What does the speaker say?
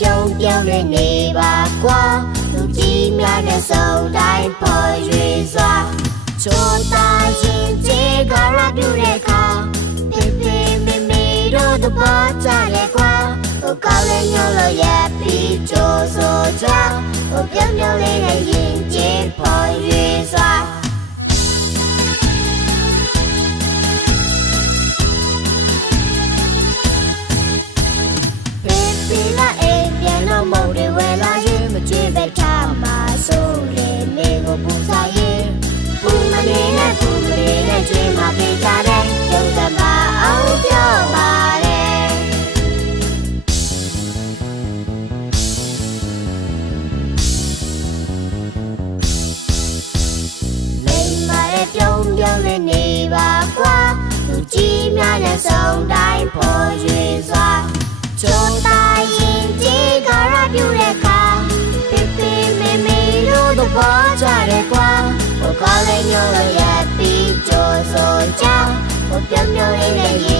ပြုံးပြုံးလေးနေပါကွာလူကြီးများနဲ့စုံတိုင်းပေါ်ရွေစွာချိုးသားရင်ကြေကရပြူတဲ့ခါဖေဖေမေမေတို့တပတ်ကြလေကွာဟိုကောင်းလေးညလို့ရဲ့ပြီးကြိုးဆိုကြဟိုပြုံးပြုံးလေးနဲ့ရင်ကြေပေါ်ရွေစွာမုံတွေဝဲလာရင်မကြွေးပဲထားမှာဆိုလေမေကိုပူစားရင်ပူမနေနဲ့ပူမနေနဲ့ကြွေးမှာပြေးကြတယ်ရုံးသမားအောင်ပြောပါတယ်လိမ္မာရဲ့ပြုံးပြုံးလေးနေပါကွာလူကြီးများနဲ့စုံတိုင်းပေါ်ရွေစွာချိုးသားရင်ကြေကရပြူတဲ့ခါဖေဖေမေမေတို့တပေါ်ကြတယ်ကွာဟိုကောင်းလေးညလို့ရပြီးကြိုးဆိုကြဟိုပြုံးပြုံးလေးနဲ့